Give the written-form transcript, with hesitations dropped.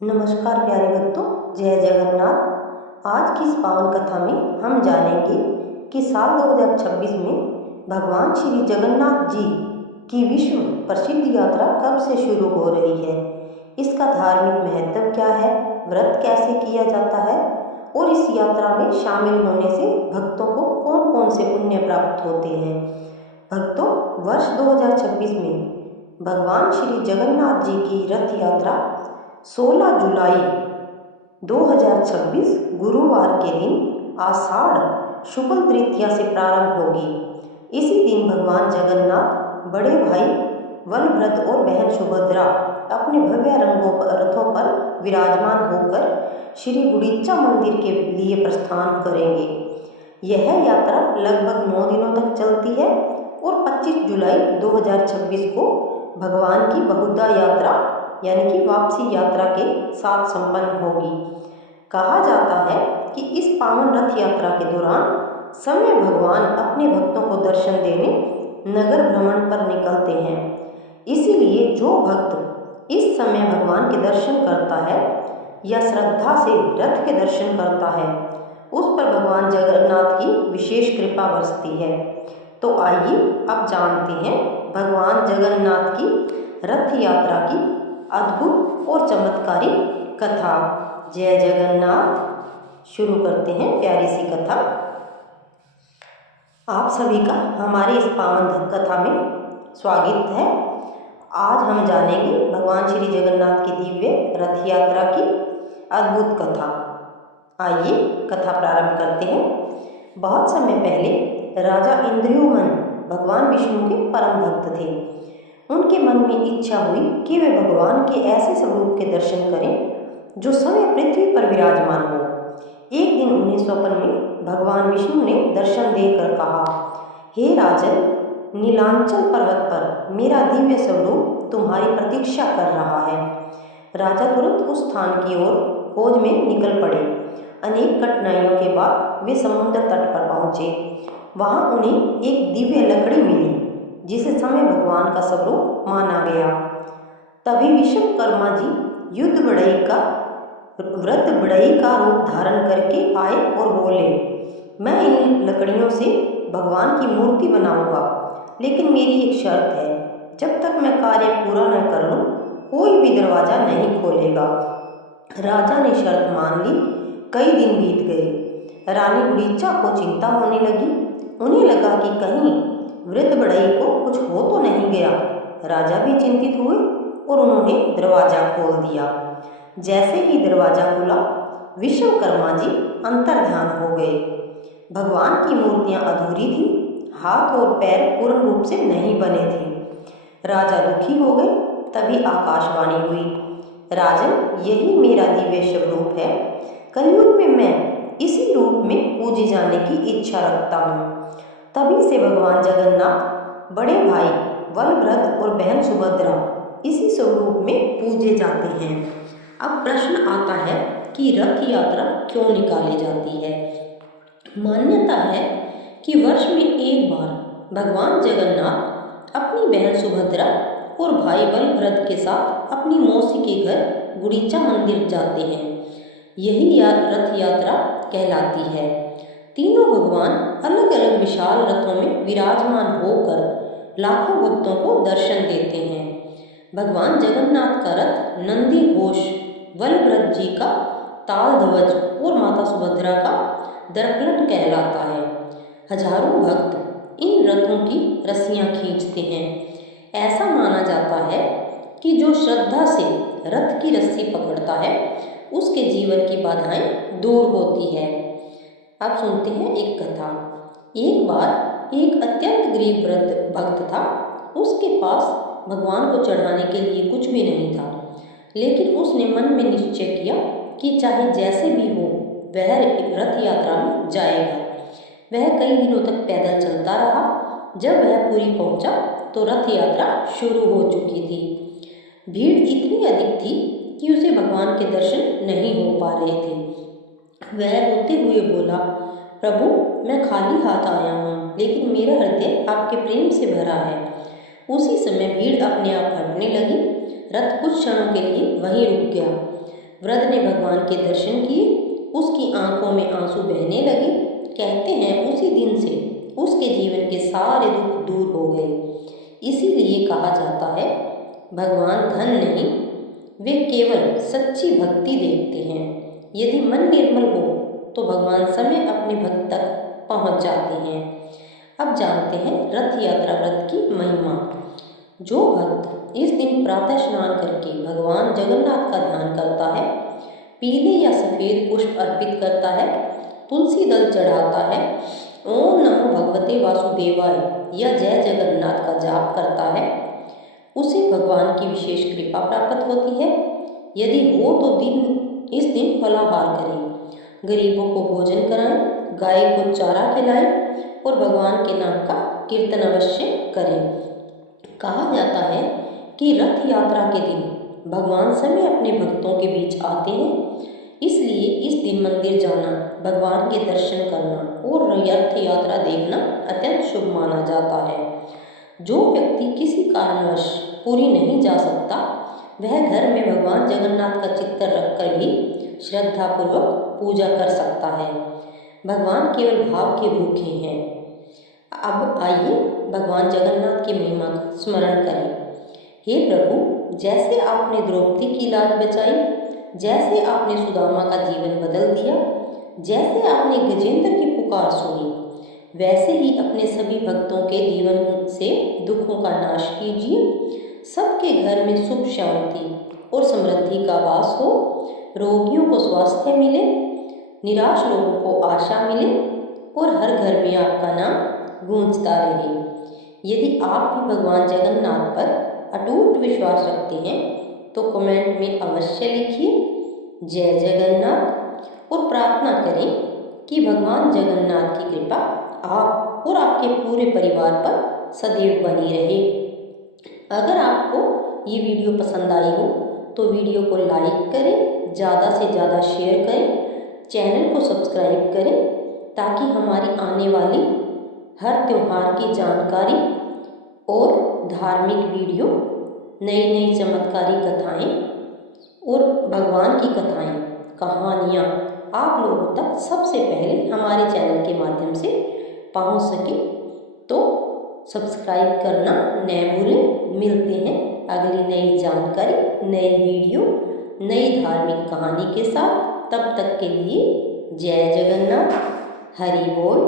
नमस्कार प्यारे भक्तों, जय जगन्नाथ। आज की इस पावन कथा में हम जानेंगे कि साल 2026 में भगवान श्री जगन्नाथ जी की विश्व प्रसिद्ध यात्रा कब से शुरू हो रही है, इसका धार्मिक महत्व क्या है, व्रत कैसे किया जाता है और इस यात्रा में शामिल होने से भक्तों को कौन कौन से पुण्य प्राप्त होते हैं। भक्तों, वर्ष 2026 में भगवान श्री जगन्नाथ जी की रथ यात्रा 16 जुलाई 2026 गुरुवार के दिन आषाढ़ शुक्ल तृतीया से प्रारंभ होगी। इसी दिन भगवान जगन्नाथ बड़े भाई बलभद्र और बहन सुभद्रा अपने भव्य रथों पर विराजमान होकर श्री गुड़ीचा मंदिर के लिए प्रस्थान करेंगे। यह यात्रा लगभग 9 दिनों तक चलती है और 25 जुलाई 2026 को भगवान की बहुधा यात्रा यानी कि वापसी यात्रा के साथ संपन्न होगी। कहा जाता है कि इस पावन रथ यात्रा के दौरान समय भगवान अपने भक्तों को दर्शन देने नगर भ्रमण पर निकलते हैं। इसीलिए जो भक्त इस समय भगवान के दर्शन करता है या श्रद्धा से रथ के दर्शन करता है, उस पर भगवान जगन्नाथ की विशेष कृपा बरसती है। तो आइए अब जानते हैं भगवान जगन्नाथ की रथ यात्रा की अद्भुत और चमत्कारिक कथा। जय जगन्नाथ। शुरू करते हैं प्यारी सी कथा। आप सभी का हमारी इस पावन कथा में स्वागत है। आज हम जानेंगे भगवान श्री जगन्नाथ की दिव्य रथ यात्रा की अद्भुत कथा। आइए कथा प्रारंभ करते हैं। बहुत समय पहले राजा इंद्रियोमन भगवान विष्णु के परम भक्त थे। उनके मन में इच्छा हुई कि वे भगवान के ऐसे स्वरूप के दर्शन करें जो समय पृथ्वी पर विराजमान हो। एक दिन उन्हें स्वप्न में भगवान विष्णु ने दर्शन देकर कहा, हे राजन, नीलांचल पर्वत पर मेरा दिव्य स्वरूप तुम्हारी प्रतीक्षा कर रहा है। राजा तुरंत उस स्थान की ओर खोज में निकल पड़े। अनेक कठिनाइयों के बाद वे समुद्र तट पर पहुंचे। वहां उन्हें एक दिव्य लकड़ी मिली जिसे समय भगवान का स्वरूप माना गया। तभी विश्वकर्मा जी युद्ध बढ़ई का व्रत बढ़ई का रूप धारण करके आए और बोले, मैं इन लकड़ियों से भगवान की मूर्ति बनाऊंगा, लेकिन मेरी एक शर्त है, जब तक मैं कार्य पूरा न कर लूं कोई भी दरवाजा नहीं खोलेगा। राजा ने शर्त मान ली। कई दिन बीत गए। रानी गुड़ीचा को चिंता होने लगी। उन्हें लगा कि कहीं वृद्ध बढ़ई को कुछ हो तो नहीं गया। राजा भी चिंतित हुए और उन्होंने दरवाजा खोल दिया। जैसे ही दरवाजा खुला, विश्वकर्मा जी अंतर्ध्यान हो गए। भगवान की मूर्तियां अधूरी थी, हाथ और पैर पूर्ण रूप से नहीं बने थे। राजा दुखी हो गए। तभी आकाशवाणी हुई, राजन, यही मेरा दिव्य स्वरूप है। कलयुग में मैं इसी रूप में पूजे जाने की इच्छा रखता हूँ। तभी से भगवान जगन्नाथ बड़े भाई बलभद्र और बहन सुभद्रा इसी स्वरूप में पूजे जाते हैं। अब प्रश्न आता है कि रथ यात्रा क्यों निकाली जाती है। मान्यता है कि वर्ष में एक बार भगवान जगन्नाथ अपनी बहन सुभद्रा और भाई बलभद्र के साथ अपनी मौसी के घर गुड़ीचा मंदिर जाते हैं। यही रथ यात्रा कहलाती है। तीनों भगवान अलग अलग विशाल रथों में विराजमान होकर लाखों भक्तों को दर्शन देते हैं। भगवान जगन्नाथ का रथ नंदी घोष, बलभद्र जी का ताल ध्वज और माता सुभद्रा का दर्पण कहलाता है। हजारों भक्त इन रथों की रस्सियां खींचते हैं। ऐसा माना जाता है कि जो श्रद्धा से रथ की रस्सी पकड़ता है उसके जीवन की बाधाएं दूर होती है। अब सुनते हैं एक कथा। एक बार एक अत्यंत गरीब भक्त था। उसके पास भगवान को चढ़ाने के लिए कुछ भी नहीं था, लेकिन उसने मन में निश्चय किया कि चाहे जैसे भी हो वह रथ यात्रा में जाएगा। वह कई दिनों तक पैदल चलता रहा। जब वह पुरी पहुंचा तो रथ यात्रा शुरू हो चुकी थी। भीड़ इतनी अधिक थी कि उसे भगवान के दर्शन नहीं हो पा रहे थे। वह रोते हुए बोला, प्रभु, मैं खाली हाथ आया हूँ, लेकिन मेरा हृदय आपके प्रेम से भरा है। उसी समय भीड़ अपने आप हटने लगी। रथ कुछ क्षणों के लिए वहीं रुक गया। वृद्ध ने भगवान के दर्शन किए, उसकी आंखों में आंसू बहने लगे। कहते हैं उसी दिन से उसके जीवन के सारे दुख दूर हो गए। इसीलिए कहा जाता है भगवान धन नहीं, वे केवल सच्ची भक्ति देखते हैं। यदि मन निर्मल हो तो भगवान समय अपने भक्त तक पहुंच जाते हैं। अब जानते हैं रथ यात्रा व्रत की महिमा। जो भक्त इस दिन प्रातः स्नान करके भगवान जगन्नाथ का ध्यान करता है, पीले या सफ़ेद पुष्प अर्पित करता है, तुलसी दल चढ़ाता है, ओम नमो भगवते वासुदेवाय या जय जगन्नाथ का जाप करता है, उसे भगवान की विशेष कृपा प्राप्त होती है। यदि हो तो इस दिन फलाहार करें, गरीबों को भोजन कराएं, गाय को चारा खिलाएं और भगवान के नाम का कीर्तन अवश्य करें। कहा जाता है कि रथ यात्रा के दिन भगवान समय अपने भक्तों के बीच आते हैं, इसलिए इस दिन मंदिर जाना, भगवान के दर्शन करना और रथ यात्रा देखना अत्यंत शुभ माना जाता है। जो व्यक्ति किसी कारणवश पूरी नहीं जा सकता, वह घर में भगवान जगन्नाथ का चित्र रखकर भी श्रद्धापूर्वक पूजा कर सकता है। भगवान केवल भाव के भूखे हैं। अब आइए भगवान जगन्नाथ की महिमा का स्मरण करें। हे प्रभु, जैसे आपने द्रौपदी की लाज बचाई, जैसे आपने सुदामा का जीवन बदल दिया, जैसे आपने गजेंद्र की पुकार सुनी, वैसे ही अपने सभी भक्तों के जीवन से दुखों का नाश कीजिए। सबके घर में सुख शांति और समृद्धि का वास हो, रोगियों को स्वास्थ्य मिले, निराश लोगों को आशा मिले और हर घर में आपका नाम गूंजता रहे। यदि आप भी भगवान जगन्नाथ पर अटूट विश्वास रखते हैं तो कमेंट में अवश्य लिखिए जय जगन्नाथ और प्रार्थना करें कि भगवान जगन्नाथ की कृपा आप और आपके पूरे परिवार पर सदैव बनी रहे। अगर आपको ये वीडियो पसंद आई हो तो वीडियो को लाइक करें, ज़्यादा से ज़्यादा शेयर करें, चैनल को सब्सक्राइब करें ताकि हमारी आने वाली हर त्यौहार की जानकारी और धार्मिक वीडियो, नई नई चमत्कारी कथाएं और भगवान की कथाएं, कहानियाँ आप लोगों तक सबसे पहले हमारे चैनल के माध्यम से पहुंच सके। तो सब्सक्राइब करना न भूलें। मिलते हैं अगली नई जानकारी, नई वीडियो, नई धार्मिक कहानी के साथ। तब तक के लिए जय जगन्नाथ, हरि बोल।